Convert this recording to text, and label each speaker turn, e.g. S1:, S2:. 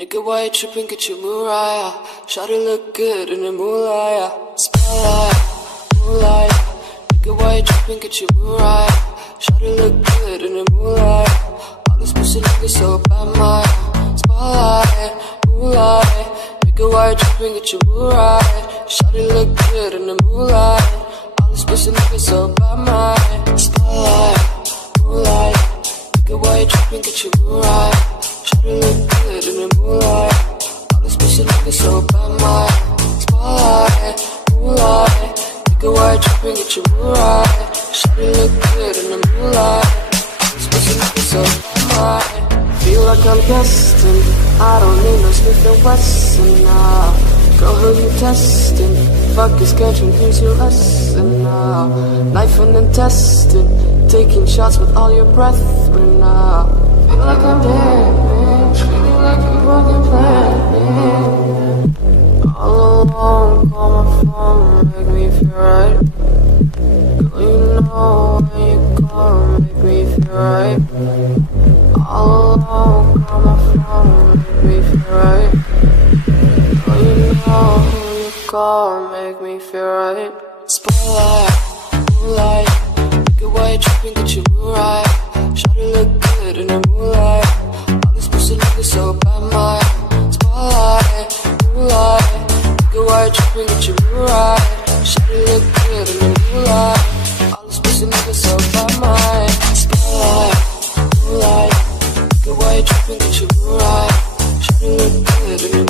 S1: Nigga, why you tripping? Get your Mariah. Shawty look good in the moonlight. Spotlight, moonlight. Nigga, why you tripping? Get your Mariah. Shawty look good in the moonlight. All these pussy niggas so bad, my spotlight, moonlight. Nigga, why you tripping? Get your Mariah. Shawty look good in the moonlight. All these pussy niggas so bad, my spotlight, moonlight. Nigga, why you tripping? Get your Mariah. Shawty look good in the moonlight. All these pussy niggas so my spotlight, moonlight. Nigga, why you tripping? Get your Mariah. Shawty look good in the moonlight. All these pussy niggas so my Feel like I'm destined. I don't need no Smith and now. Girl, who you testing? Fuck is catching, here's your lesson now. Knife and intestine, taking shots with all your brethren now. Girl, you you call, make me feel right. Spotlight, moonlight, nigga, why you tripping? Get mood right. Shawty look good in the moonlight. All these pussy niggas so bad, my spotlight, moonlight, nigga, why you tripping? Get mood right. Shawty look good in the moonlight. All these pussy so bad, my spotlight, why you tripping? Get right. Shawty look good in.